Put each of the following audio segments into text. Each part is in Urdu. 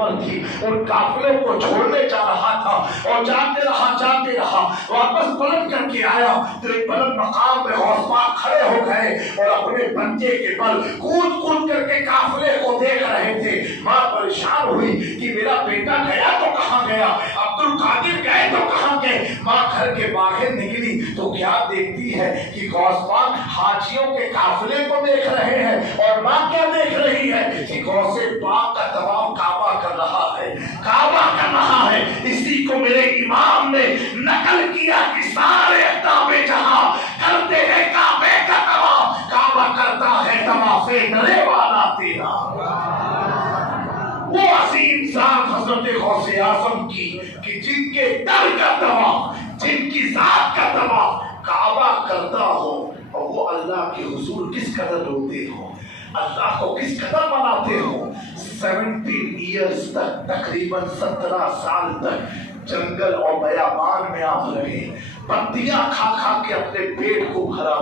عمر تھی، ان قافلوں کو چھوڑنے جا رہا تھا اور جاتے رہا واپس پلٹ کر کے آیا تو ایک بلند مقام پہ غوث پاک کھڑے ہو گئے اور اپنے بنجے کے بل کود کر کے قافلے کو دیکھ رہے تھے۔ ماں پریشان ہوئی کہ میرا بیٹا گیا تو کہاں گیا، عبد القادر گئے تو کہاں گئے۔ ماں گھر کے باہر نکلی تو کیا دیکھتی ہے کہ غوث پاک حاجیوں کے قافلے کو دیکھ رہے ہیں، اور ماں کیا دیکھ رہی ہے کہ غوث پاک کا طواف کعبہ کر رہا ہے، کعبہ کر رہا ہے۔ اسی کو میرے امام نے نقل کیا کہ سارے اقدام جہاں کرتے ہیں کعبے کا طواف، کعبہ کرتا ہے طواف ڈرے والا تیرا۔ وہ عظیم ذات حضرت غوث اعظم کی کہ جن کے در کا طواف، جن کی ذات کا طواف کعبہ کرتا ہو، اور وہ اللہ کے حضور کس قدر روتے ہو، اللہ کو کس قدر مناتے ہو۔ 17 ایئرز تک، تقریباً 17 سال تک جنگل اور بیابان میں آپ رہے، پتیاں کھا کے اپنے پیٹ کو بھرا۔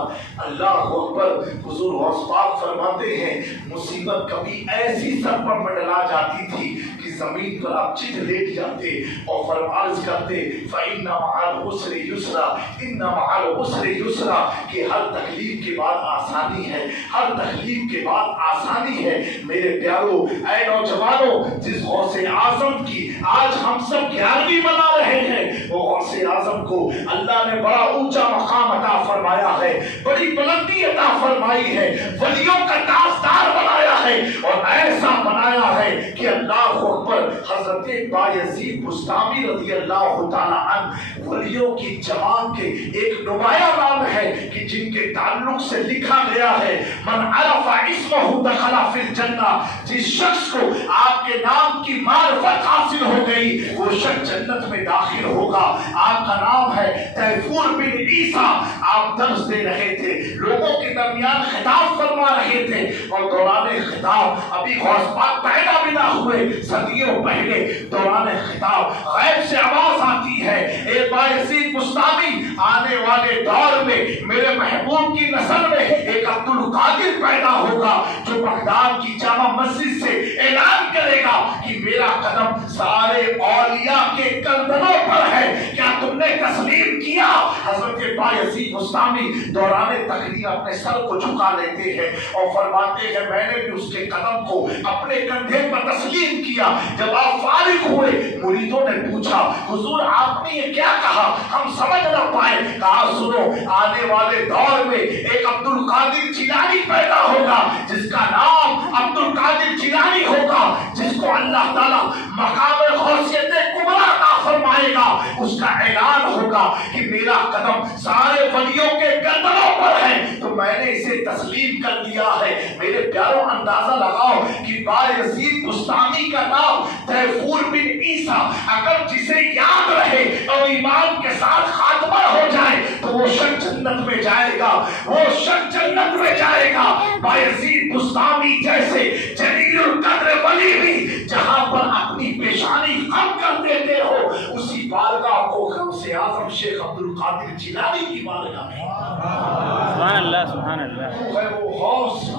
اللہ اکبر۔ حضور غوث پاک فرماتے ہیں مصیبت کبھی ایسی سر پر منڈلا جاتی تھی کہ زمین پر آپ چت لیٹ جاتے اور فرماز کرتے فَإِنَّ مَعَ الْعُسْرِ يُسْرًا إِنَّ مَعَ الْعُسْرِ يُسْرًا، کہ ہر تکلیف کے بعد آسانی ہے، ہر تکلیف کے بعد آسانی ہے۔ میرے پیارو، اے نوجوانوں، جس غوث اعظم کی آج ہم سب 11ویں منا رہے ہیں، وہ غوث اعظم کو اللہ نے بڑا اونچا مقام عطا فرمایا ہے، بڑی بلندی عطا فرمائی ہے، ولیوں کا تاجدار بنایا ہے، اور ایسا بنایا ہے کہ اللہ اکبر۔ حضرت بایزید بستامی رضی اللہ تعالیٰ عنہ ولیوں کی جماعت کے ایک نمایاں نام ہے کہ جن کے تعلق سے لکھا گیا ہے من عرف اسمہ دخل فی الجنہ، جس شخص کو آپ کے نام کی معرفت حاصل ہو گئی وہ شخص جنت میں داخل ہوگا۔ آپ کا نام ہے تیفور بن عیسیٰ، آپ درس دے رہے تھے، لوگوں کے درمیان خطاب فرما رہے تھے، اور دوران خطاب ابھی غوث پاک پیدا بھی نہ ہوئے، صدیوں پہلے دوران خطاب غیب سے آواز آتی ہے اے بایزید بستامی، آنے والے دور میں میرے محبوب کی نسل میں ایک عبد القادر پیدا ہوگا جو بغداد کی جامع مسجد سے اعلان کرے گا کہ میرا قدم سارے اولیاء کے گردنوں پر ہے، کیا تم نے تسلیم کیا؟ حضرت بایزید بستامی دوران تقریر اپنے سر کو جھکا لیتے ہیں اور فرماتے ہیں میں نے بھی اس کے قدم کو اپنے کندھے پر تسلیم کیا۔ جب آپ فارغ ہوئے مریدوں نے پوچھا حضور آپ نے یہ کیا کہا، ہم سمجھ نہ پائے۔ کہا سنو، آنے والے دور میں ایک عبد القادر جیلانی پیدا ہوگا جس کا نام عبد القادر جیلانی ہوگا، جس کو اللہ تعالیٰ مقام غوثیت کبریٰ عطا فرمائے گا۔ اس کا اعلان ہوگا کہ میرا قدم سارے ولیوں کے گردنوں پر ہے، تو میں نے اسے تسلیم کر دیا ہے۔ میرے پیاروں اندازہ لگاؤ کہ بایزید بستامی کا نام تیفور بن عیسیٰ اگر جسے یاد رہے اور ایمان کے ساتھ خاتمہ ہو جائے تو وہ شخص جنت میں جائے گا، وہ شخص جنت میں جائے گا۔ بایزید بستامی جیسے جلیل القدر ولی بھی جہاں پر اپنی پیشانی خم کر دیتے ہو اسی بارگاہ کو غوث اعظم شیخ عبد القادر جیلانی کی بارگاہ میں۔ سبحان اللہ سبحان اللہ۔ تو ہے وہ غوث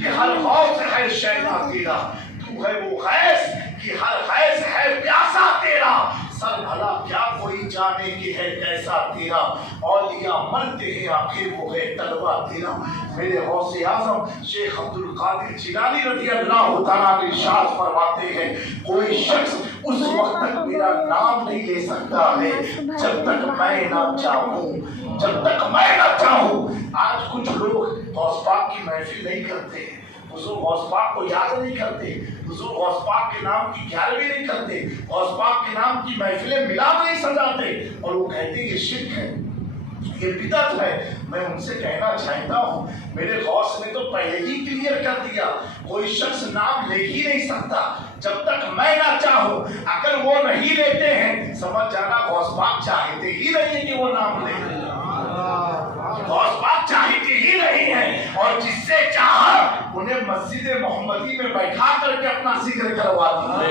کہ ہر غوث ہے شیدا تیرا، تو ہے وہ غیث کہ ہر غیث ہے پیاسا تیرا، سر بھلا کیا کوئی جانے کہ ہے کیسا تیرا، اولیاء مرتے ہیں آخر وہ ہے طلبہ تیرا۔ میرے غوث اعظم شیخ عبد القادر جیلانی رضی اللہ تعالیٰ ارشاد فرماتے ہیں کوئی شخص اس وقت تک میرا نام نہیں لے سکتا ہے جب تک میں نہ چاہوں، جب تک میں نہ چاہوں۔ آج کچھ لوگ غوث پاک کی محفل نہیں کرتے، حضور غوث پاک کو یاد نہیں کرتے، حضور غوث پاک کے نام کی 11ویں نہیں کرتے، غوث پاک کے نام کی محفلیں میلاد نہیں سجاتے، اور وہ کہتے ہیں یہ شرک ہے، یہ بدعت ہے۔ میں ان سے کہنا چاہتا ہوں میرے غوث نے تو پہلے ہی کلیئر کر دیا کوئی شخص نام لے ہی نہیں سکتا جب تک میں نہ چاہوں۔ اگر وہ نہیں لیتے ہیں سمجھ جانا غوث پاک چاہتے ہی نہیں کہ وہ نام لے، غوث پاک چاہتے ہی نہیں ہیں، اور جس سے چاہا انہیں مسجد محمدی میں بیٹھا کر کے اپنا ذکر کروا دیا،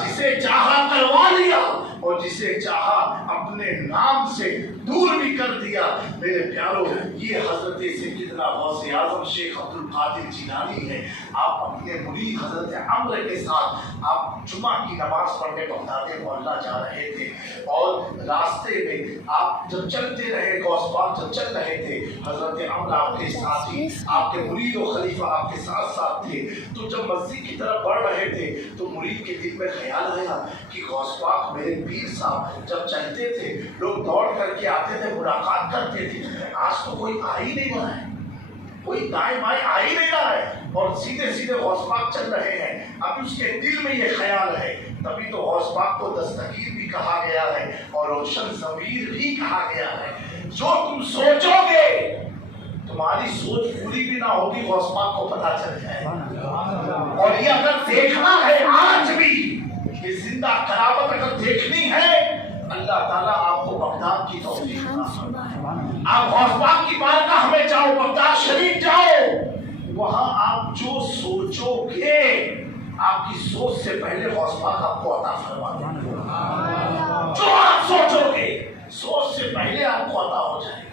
جسے چاہا کروا لیا۔ اور جسے چاہا اپنے نام سے دور بھی کر دیا۔ میرے پیارو، یہ حضرت سیدنا غوث اعظم شیخ عبد القادر جیلانی ہے۔ آپ اپنے مرید حضرت عمرو کے ساتھ آپ جمعہ کی نماز پڑھنے بغداد معلیٰ جا رہے تھے، اور راستے میں آپ جب چلتے رہے، غوث پاک جب چل رہے تھے، حضرت عمرو آپ کے ساتھی، آپ کے مرید و خلیفہ آپ کے ساتھ ساتھ تھے۔ تو جب مسجد کی طرف بڑھ رہے تھے تو مرید کے دل میں خیال آیا کہ غوث پاک میرے پیر صاحب جب چلتے تھے لوگ دوڑ کر کے آتے تھے، ملاقات کرتے تھے، آج تو کوئی آ ہی نہیں رہا ہے، کوئی دائیں بائیں آ ہی نہیں رہا ہے، اور سیدھے سیدھے غوث پاک چل رہے ہیں۔ اب اس کے دل میں یہ خیال ہے، تبھی تو غوث پاک کو دستگیر بھی کہا گیا ہے اور روشن ضمیر بھی کہا گیا ہے۔ جو تم سوچو گے تمہاری سوچ پوری بھی نہ ہوگی، غوث پاک کو پتہ چل جائے گا۔ اور یہ اگر دیکھنا ہے آج بھی، یہ زندہ قرابت اگر دیکھنی ہے، اللہ تعالیٰ آپ کو بغداد کی توفیق عطا فرمائے۔ آپ غوث پاک کی بارگاہ میں جاؤ، بغداد شریف جاؤ، وہاں آپ جو سوچو گے آپ کی سوچ سے پہلے غوث پاک آپ کو عطا فرما دیں گے۔ جو آپ سوچو گے سوچ سے پہلے آپ کو عطا ہو جائے گا۔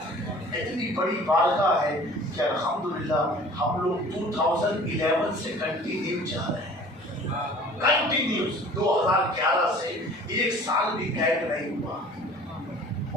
اتنی بڑی بارگاہ ہے کہ الحمدللہ ہم لوگ 2011 سے کنٹینیو جا رہے ہیں، کنٹینیوس 2011 سے ایک سال بھی گیپ نہیں ہوا،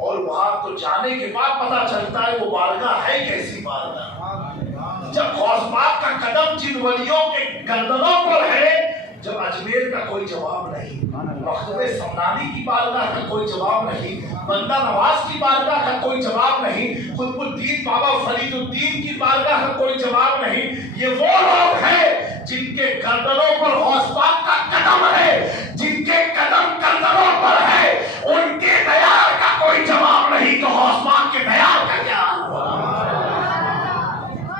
اور وہاں تو جانے کے بعد پتہ چلتا ہے وہ بارگاہ ہے کیسی بارگاہ۔ جب غوث پاک کا قدم جن ولیوں کے گردنوں پر ہے، جب اجمیر کا کوئی جواب نہیں، مخدوم سمنانی کی بارگاہ کا کوئی جواب نہیں، بندہ نواز کی بارگاہ کا کوئی جواب نہیں، قطب الدین بابا فرید الدین کی بارگاہ کا کوئی جواب نہیں، یہ وہ لوگ ہیں جن کے گردنوں پر غوث پاک کا قدم ہے، جن کے قدم گردنوں پر ہے، ان کے دیار کا کوئی جواب نہیں، تو غوث پاک کے دیار کا کیا؟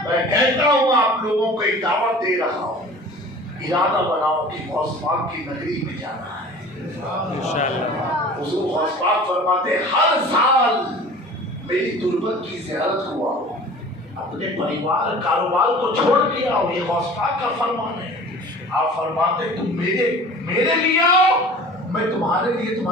میں کہتا ہوں آپ لوگوں کو ایک دعوت دے رہا ہوں، ارادہ بناؤ کہ غوث پاک کی نگری میں جانا ہے انشاءاللہ۔ حضور غوث پاک فرماتے ہر سال میری تربت کی زیارت ہوا ہو، اپنے پریوار کاروبار کو چھوڑ کے آؤ، یہ غوث پاک کا فرمان ہے۔ آپ فرماتے تم میرے لیے آؤ، میں تمہارے لیے تمہارے